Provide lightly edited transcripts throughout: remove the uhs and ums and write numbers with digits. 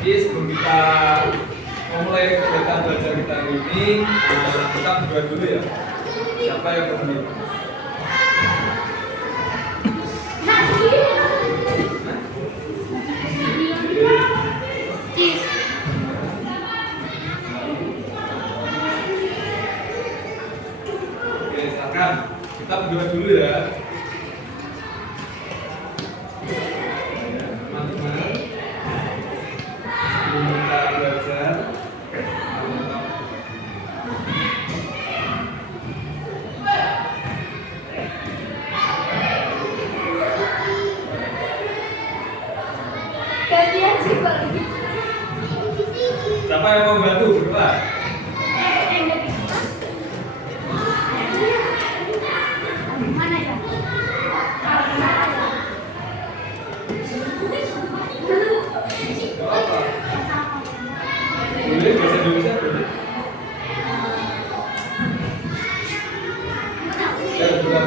Jadi sebelum kita memulai kegiatan belajar kita ini, kita berdua dulu ya. Siapa yang berani? Oke, silakan. Kita berdua dulu ya. Teman-teman, sebelum kita belajar, siapa yang mau bantu berdua? Boleh bahasa Indonesia boleh. Ya, berdua.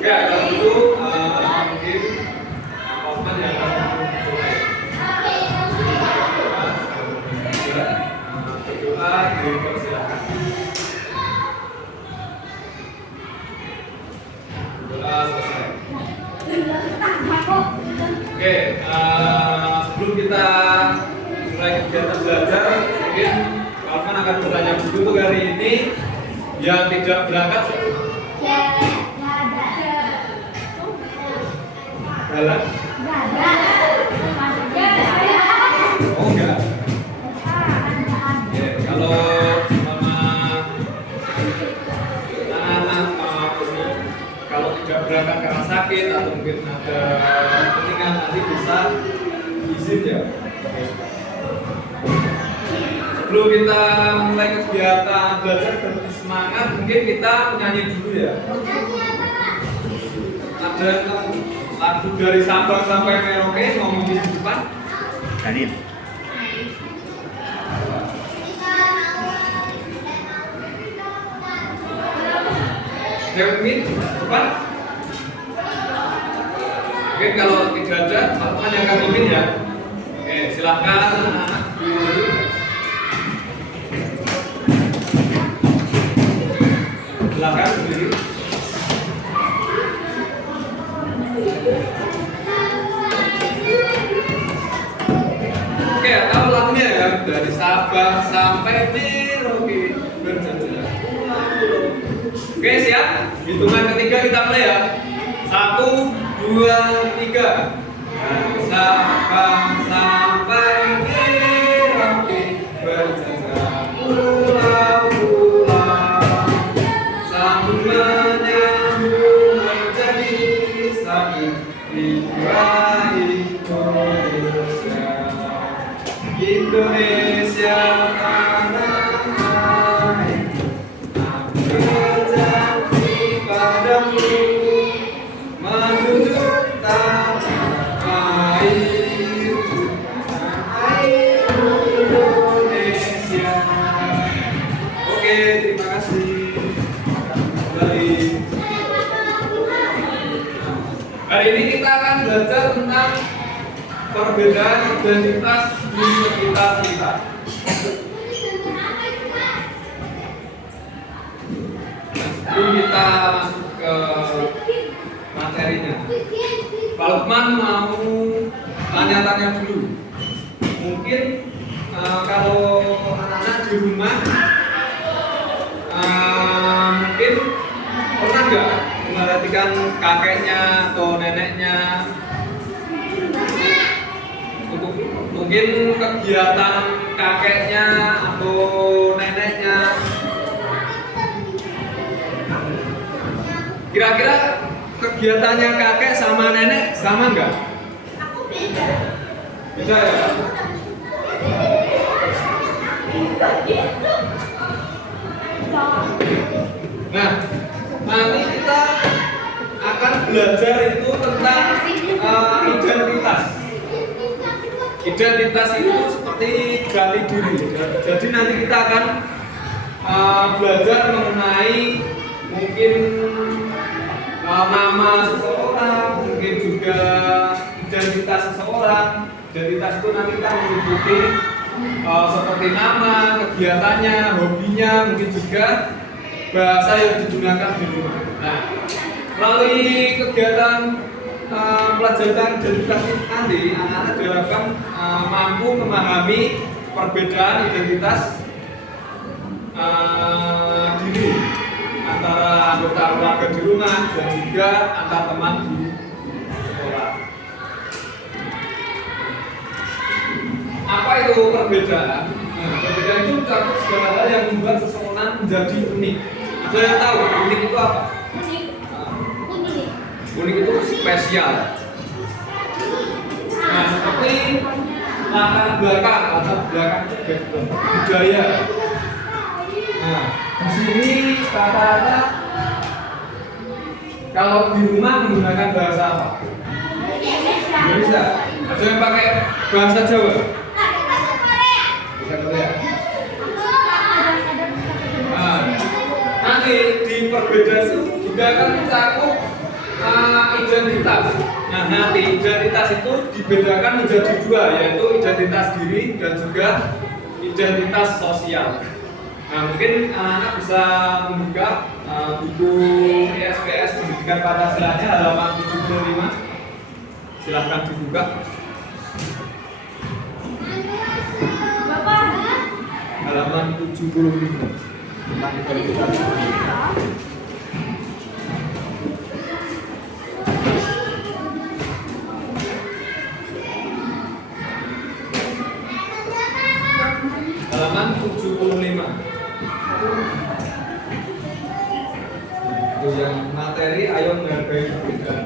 Ya, kalau itu mungkin Osman yang akan mulai berdoa, dipersilakan. Doa selesai. Oke, sebelum kita mulai kegiatan belajar, mungkin Osman akan bertanya dulu untuk hari ini yang tidak berangkat. Jalan? Oh enggak. Ya, kalau sama anak-anak kalau tidak berangkat karena sakit atau mungkin ada kepentingan nanti bisa izin ya. Sebelum kita mulai kegiatan belajar dan semangat, mungkin kita menyanyi dulu ya. Ada lagu dari Sabang sampai Merauke ngomong di depan. Daniel. Kevin depan. Oke, kalau tidak ada, teman yang akan mimpin ya. Oke, silakan anak-anak dulu. Silakan berdiri. Oke, tahu lagunya ya, dari Sabang sampai Merauke berjalan. Oke, siap? Hitungan ketiga kita mulai ya. 1, 2, 3. Dari Sabang sampai Merauke berjalan pulau-pulau sambil menyambung menjadi satu jiwa Indonesia. Indonesia tanah airku, aku berjanji padamu menjunjung tanah airku, tanah air Indonesia. Oke, terima kasih. Baik. Hari ini kita akan belajar tentang perbedaan identitas di sekitar kita. Sebelum kita masuk ke materinya, Pak Lukman mau tanya-tanya dulu. Mungkin kalau anak-anak di rumah mungkin pernah nggak memperhatikan kakeknya atau neneknya? Mungkin kegiatan kakeknya atau neneknya Kira-kira kegiatannya kakek sama nenek sama nggak? Aku beda. Beda ya? Nah, nanti kita akan belajar itu tentang identitas. Identitas itu seperti jati diri. Jadi nanti kita akan belajar mengenai mungkin nama seseorang, mungkin juga identitas seseorang. Identitas itu nanti kita mengikuti seperti nama, kegiatannya, hobinya, mungkin juga bahasa yang digunakan di rumah. Nah, melalui kegiatan pelajaran identitas nanti, anak-anak diharapkan mampu memahami perbedaan identitas diri antara anggota keluarga di rumah dan juga antar teman di sekolah. Apa itu perbedaan? Nah, perbedaan itu mencakup segala hal yang membuat seseorang menjadi unik. Ada yang tahu unik itu apa? Unik itu spesial. Nah, seperti latar belakang itu background, budaya. Nah, di sini kata-kata kalau di rumah menggunakan bahasa apa? Bisa. Ada yang pakai bahasa Jawa? Bahasa Korea. Nah, nanti di perbedaan itu juga akan mencakup identitas. Nah, nanti identitas itu dibedakan menjadi dua, yaitu identitas diri dan juga identitas sosial. Nah, mungkin anak-anak bisa membuka buku ISPS Pendidikan Pancasilanya halaman 75. Silahkan dibuka. Halaman 75. Tentang identitas. Halaman 75. Itu yang materi ayo menghargai perbedaan.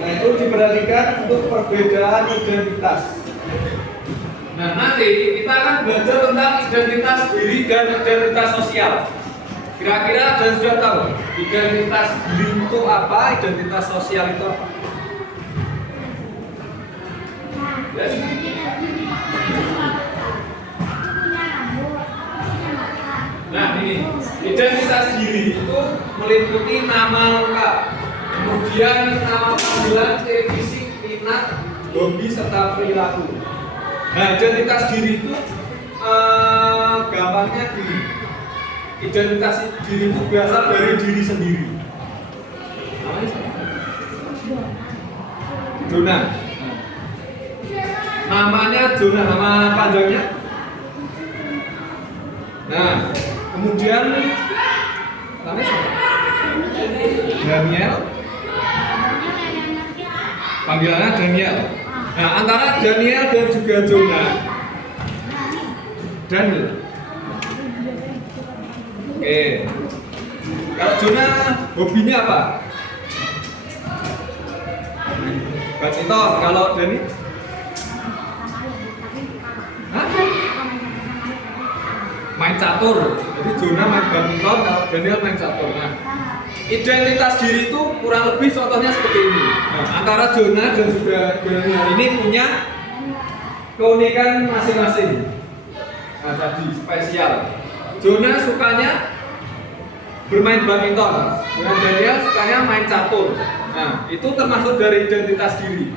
Nah, itu diperhatikan untuk perbedaan identitas. Nah, nanti kita akan belajar tentang identitas diri dan identitas sosial. Kira-kira ada yang sudah tahu identitas diri itu apa, identitas sosial itu apa? Yes. Nah, ini identitas diri itu meliputi nama lengkap, kemudian nama panggilan, ciri fisik, minat, hobi serta perilaku. Nah, identitas diri itu gampangnya gini. Identitas diri itu berasal dari diri sendiri. Namanya siapa? Jona. Namanya Jona, nama panjangnya. Nah, kemudian namanya siapa? Daniel. Panggilannya Daniel. Nah, antara Daniel dan juga Jona. Daniel. Oke. Kalau Jona hobinya apa? Badminton. Kalau Dani? Hah? Main catur. Jadi Jona main badminton, kalau Daniel main catur. Nah, identitas diri itu kurang lebih contohnya seperti ini. Nah, antara Jona dan juga Daniel ini punya keunikan masing-masing. Nah, tadi spesial. Jona sukanya bermain badminton, dengan Daniel sukanya main catur. Nah, itu termasuk dari identitas diri.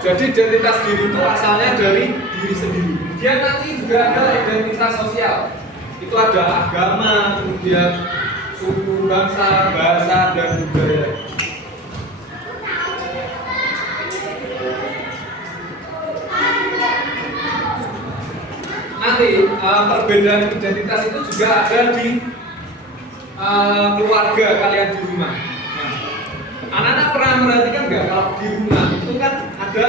Jadi identitas diri itu asalnya dari diri sendiri. Kemudian nanti juga ada identitas sosial. Itu ada agama, kemudian suku, bangsa, bahasa, dan budaya. Nanti perbedaan identitas itu juga ada di keluarga kalian di rumah. Nah, anak-anak pernah merhatikan nggak kalau di rumah itu kan ada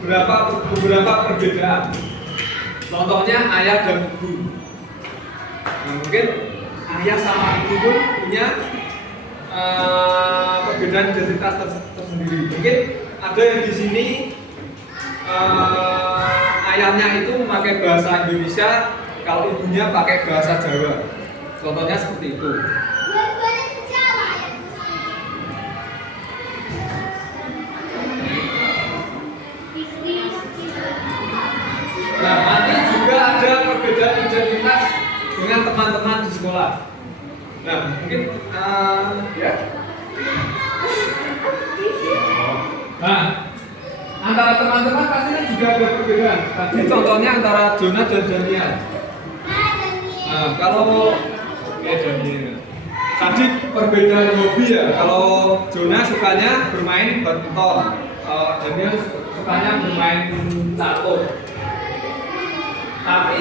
beberapa perbedaan. Contohnya ayah dan ibu. Nah, mungkin ayah sama ibu pun punya perbedaan identitas tersendiri. Mungkin ada yang di sini ayahnya itu memakai bahasa Indonesia, kalau ibunya pakai bahasa Jawa. Contohnya seperti itu. Nah, nanti juga ada perbedaan identitas dengan teman-teman di sekolah. Nah, mungkin ya. Nah, antara teman-teman pastinya juga ada perbedaan. Tadi contohnya antara Jonah dan Daniel. Nah, kalau Daniel. Tadi perbedaan hobi ya. Kalau Jonah sukanya bermain badminton, Daniel sukanya bermain catur. Tapi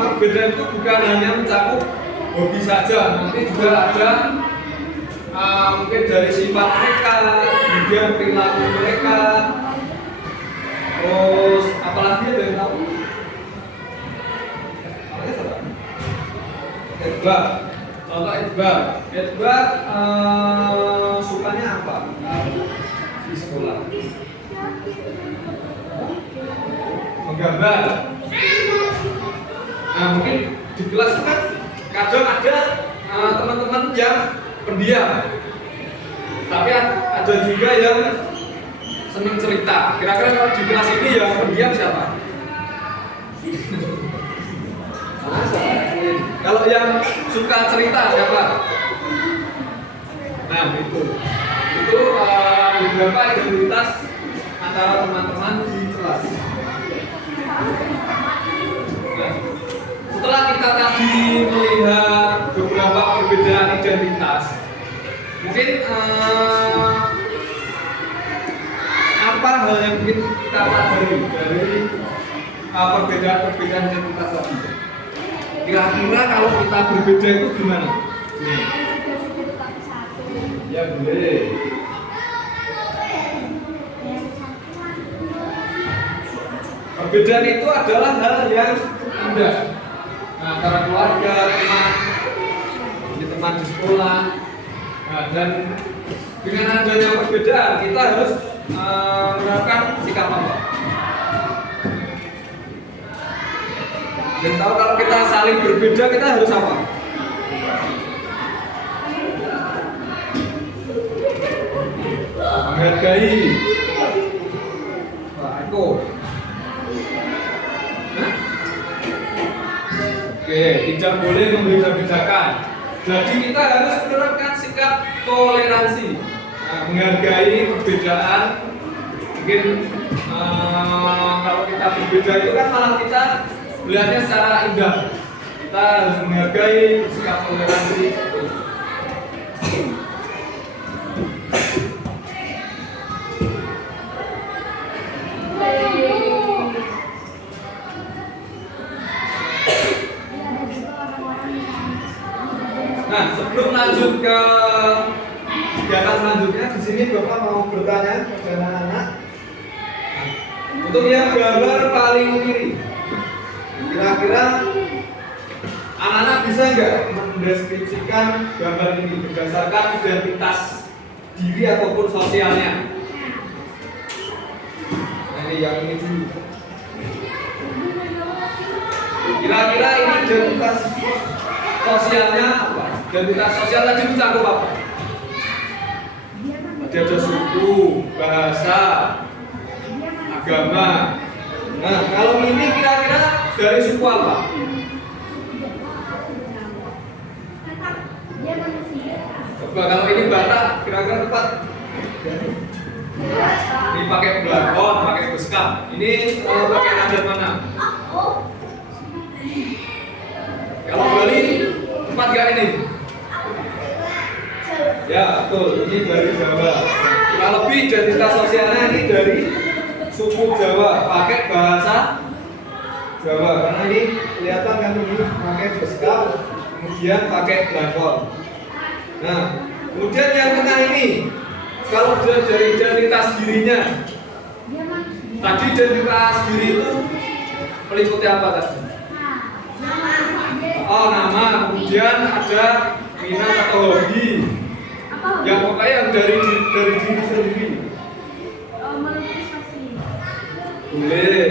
perbedaan itu bukan hanya mencakup hobi saja, nanti juga ada mungkin dari sifat mereka, kemudian perilaku mereka, terus apalagi ada yang tahu? Edward, contoh Edward sukanya apa di sekolah? Menggambar. Nah, mungkin di kelas kan kadang ada teman-teman yang pendiam, tapi ada juga yang senang cerita. Kira-kira kalau di kelas ini yang pendiam siapa? Kalau yang suka cerita siapa? Nah, itu beberapa identitas antara teman-teman di kelas. Nah, setelah kita tadi melihat beberapa perbedaan identitas, mungkin apa hal yang mungkin kita pelajari dari perbedaan identitas tadi? Kira-kira kalau kita berbeda itu gimana? Ya boleh. Perbedaan itu adalah hal yang indah. Nah, antara keluarga, teman di sekolah. Nah, dan dengan adanya perbedaan kita harus menerapkan sikap apa? Dan tahu kalau kita saling berbeda kita harus apa? Menghargai. Pak Eko. Oke, tidak boleh membeda-bedakan. Jadi kita harus menerapkan sikap toleransi, menghargai perbedaan. Mungkin kalau kita berbeda itu kan malah kita melihatnya secara indah. Kita harus menghargai sikap toleransi. Nah, sebelum lanjut ke kegiatan selanjutnya, di sini Bapak mau bertanya kepada anak-anak. Untuk yang gambar paling kiri, kira-kira anak-anak bisa nggak mendeskripsikan gambar ini berdasarkan identitas diri ataupun sosialnya? Nah, ini yang ini dulu. Kira-kira ini identitas sosialnya apa? Identitas sosial tadi mencakup apa? Tadi ada suku, bahasa, agama. Nah, kalau ini kira-kira dari suku apa? Coba kalau ini Batak, kira-kira tepat? Ini pakai blakon, pakai beskap. Ini pakai adat mana? Kalau Bali, tepat gak ini? Ya, betul. Ini dari Jawa. Kurang lebih identitas sosialnya ini dari suku Jawa, pakai bahasa Jawa. Karena ini kelihatan kan ini pakai beskap, kemudian pakai blakon. Nah, kemudian yang tengah ini, kalau dari identitas dirinya, Tadi identitas diri itu meliputi apa tadi? Oh, nama, kemudian ada minat atau hobi. Yang pokoknya yang dari diri sendiri. Boleh.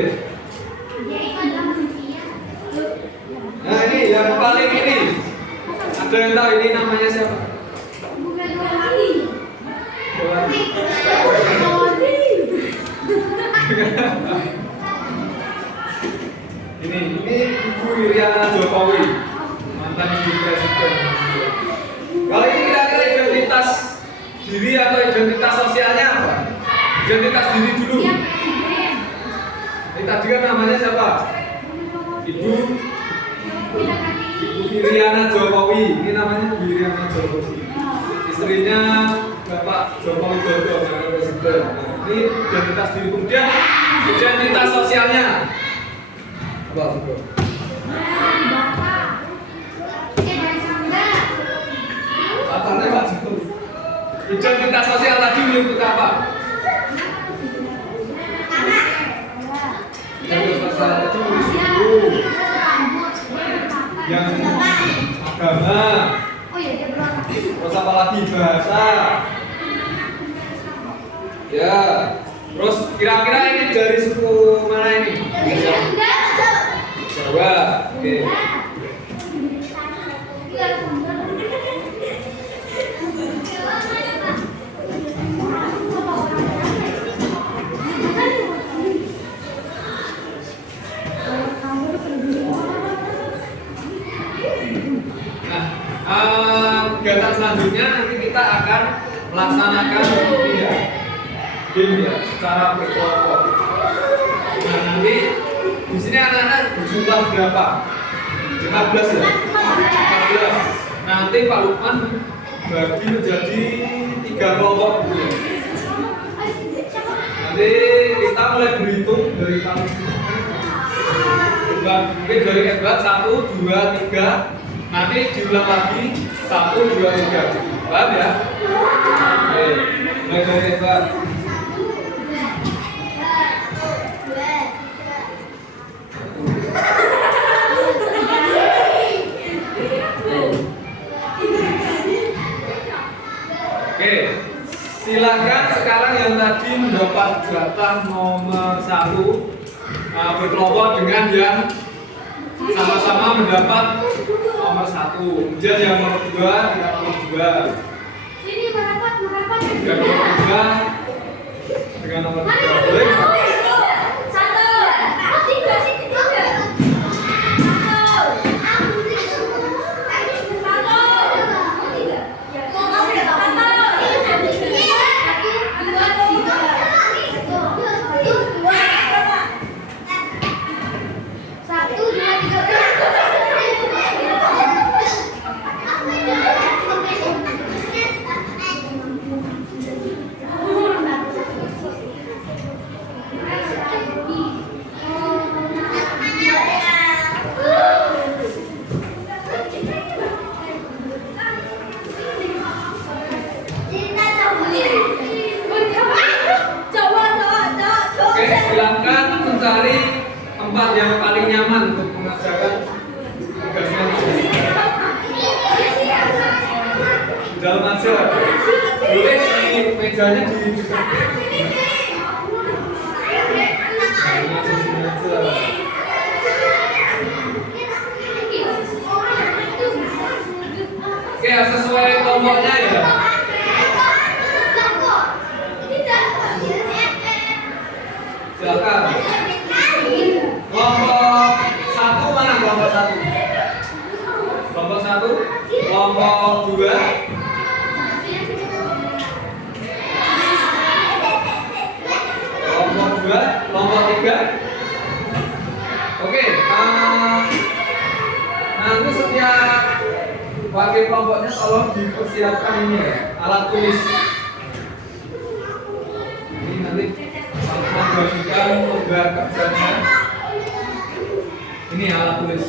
Nah ini yang paling ini. Ada yang tahu ini namanya siapa? Ini Ibu Iriana Jokowi, mantan Ibu Presiden. Kalau ini kira-kira identitas diri atau identitas sosialnya apa? Identitas diri dulu. Ini tadi kan namanya siapa? Ibu Iriana Jokowi. Ini namanya Ibu Iriana Jokowi. Istrinya Bapak Joko Widodo, mantan Presiden. Nah, ini identitas diri. Kemudian identitas sosialnya. Apa itu? Katanya Pak Joko. Identitas sosial tadi meliputi apa? Identitas sosial tadi meliputi yang agama. Terus apa lagi? Bahasa. Ya. Terus kira-kira ini dari suku mana ini? Jawa. Oke. Kegiatan selanjutnya nanti kita akan melaksanakan ini ya, game ya, secara berkelompok. Nah nanti di sini anak-anak berjumlah berapa? 15 ya? 15. Nanti Pak Lukman bagi menjadi 3 kelompok dulu ya. Nanti kita mulai berhitung dari paling mungkin dari Edward 1, 2, 3. Nanti diulang lagi 1, 2, 3. Paham ya? Oke, mulai dari Edward. Oke, silakan sekarang yang tadi mendapat jatah nomor 1 berkelompok dengan yang sama-sama mendapat nomor 1. Kemudian yang nomor 2 dengan nomor 2. Sini merapat. Yang nomor 3 dengan nomor 3. Boleh? Silakan mencari tempat yang paling nyaman untuk mengerjakan tugasnya. Di dalam aja. Boleh di mejanya di dekat. Oke, sesuai kelompoknya ya. Silakan. Kelompok 1 mana kelompok 1? Kelompok 1, kelompok 2. Kelompok 2, kelompok 3. Oke, nanti setiap wakil kelompoknya tolong dipersiapkan ini ya, alat tulis. Ini nanti membagikan lembar kerjanya. Ini alat tulis.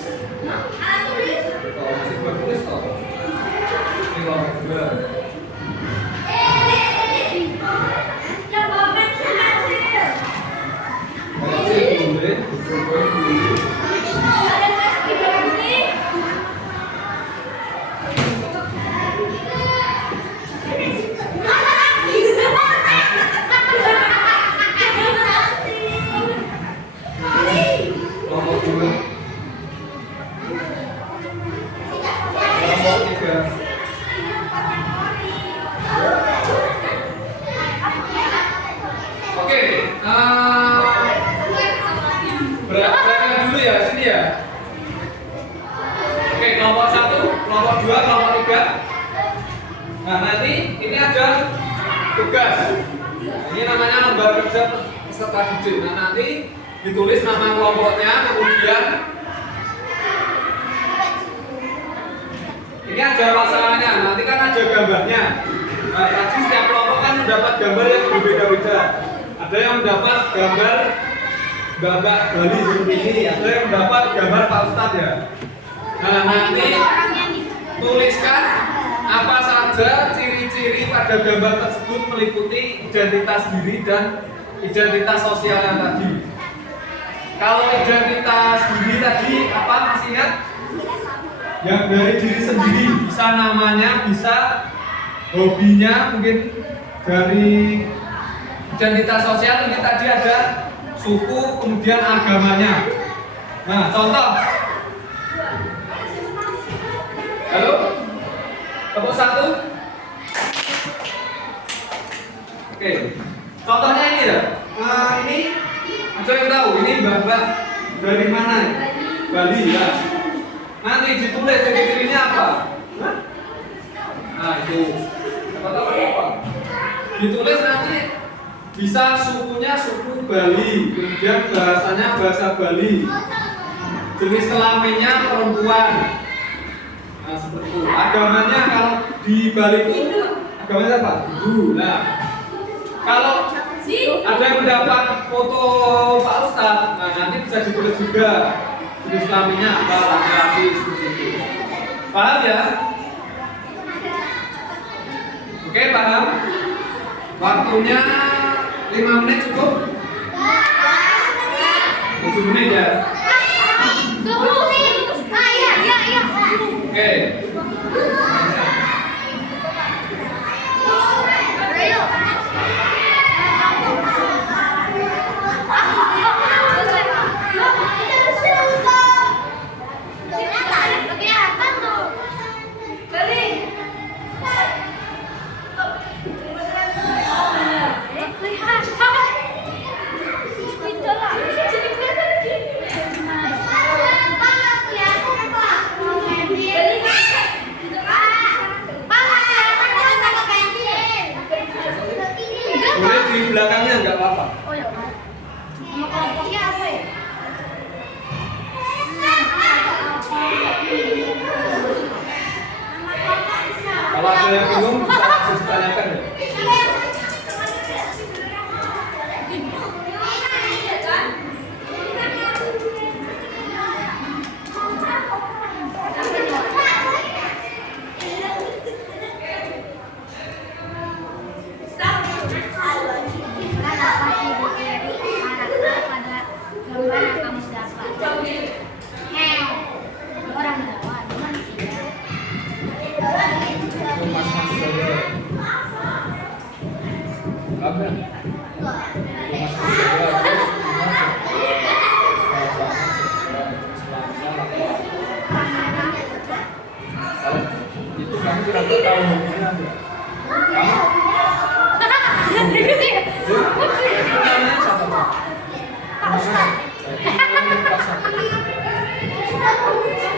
Masih buat tulis toh. Ini kelompok 2. Nah, nanti ini ada tugas. Nah, ini namanya lembar kerja peserta didik. Nah, nanti ditulis nama kelompoknya, kemudian ini ada pasangannya. Nanti kan ada gambarnya. Nah, tadi setiap kelompok kan mendapat gambar yang berbeda-beda. Ada yang mendapat gambar Bapak Bali seperti ini, ada yang mendapat gambar Pak Ustadz ya. Nah, nanti tuliskan apa saja ciri-ciri pada gambar tersebut meliputi identitas diri dan identitas sosial yang tadi. Kalau identitas diri tadi apa masih ingat? Yang dari diri sendiri, bisa namanya, bisa hobinya, mungkin dari identitas sosial ini tadi ada suku, kemudian agamanya. Nah, contoh. Halo? Tepuk satu. Oke. Contohnya ini ya. Nah, ini ada yang tahu ini Mbak dari mana? Bali ya. Nanti ditulis ciri-cirinya apa? Hah? Nah, itu. Tahu apa? Ditulis nanti bisa sukunya suku Bali, kemudian bahasanya bahasa Bali. Jenis kelaminnya perempuan. Nah, seperti itu. Agamanya kalau di Bali itu agamanya apa? Hindu. Nah, kalau ada yang mendapat foto Pak Ustadz, nah nanti bisa ditulis juga jenis kelaminnya apa, laki-laki seperti itu. Paham ya? Oke, paham? Waktunya 5 menit cukup? 7 menit ya? Oke. Boleh di belakangnya nggak apa-apa. Oh ya. Nama kelompoknya apa ya? Kalau ada yang bingung bisa langsung ditanyakan ya. Itu kamu kira-kira tahu hobinya apa? Namanya siapa, Pak?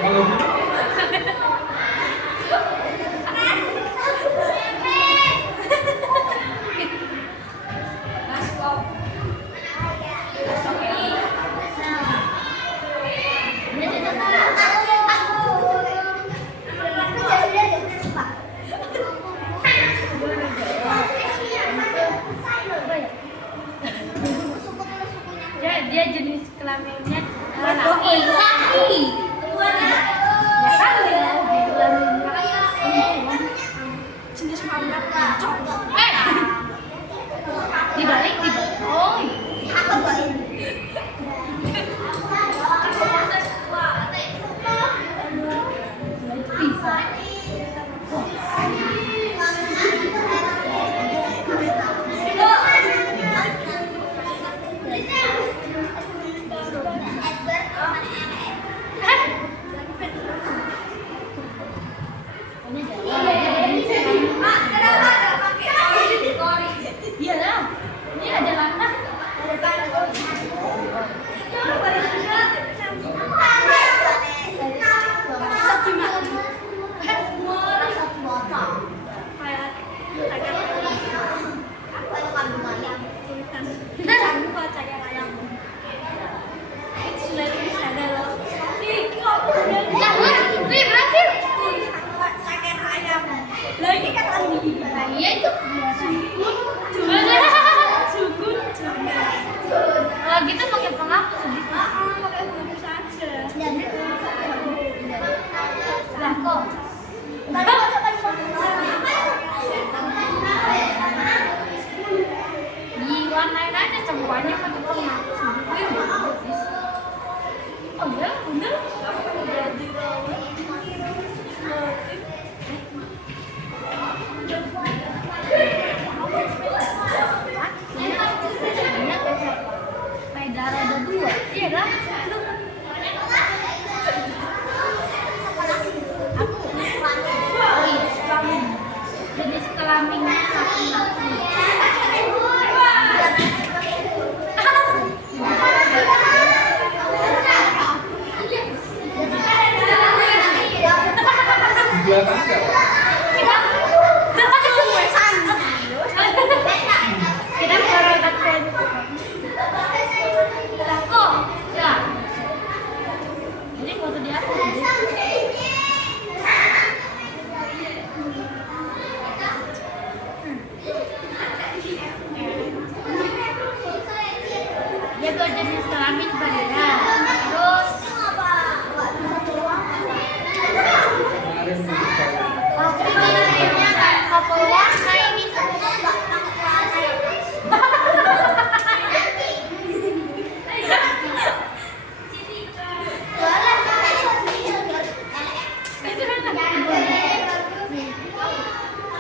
Kalau ini kata gigi. Nah, iya itu. Sukun. Kalau gitu pakai penghapus gitu. Pakai penghapus aja. Lah kok. Diwarnain aja semuanya pakai penghapus. Oh ya, bener. Payudara ada 2. Iya lah. Aku. Oh iya, kelamin. Jenis kelaminnya laki-laki. Di belakang enggak, Pak? Kita berobat friend. Kok? Ya. Jadi foto di aku. Dia berjenis kelamin pria. Terus Kemarin di apa warna ini?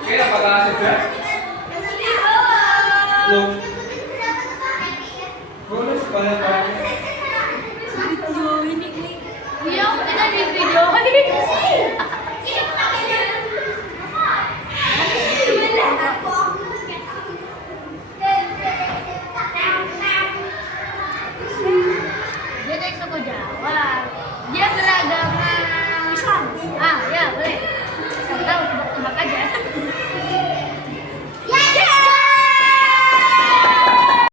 Oke, apakah sudah? Belum.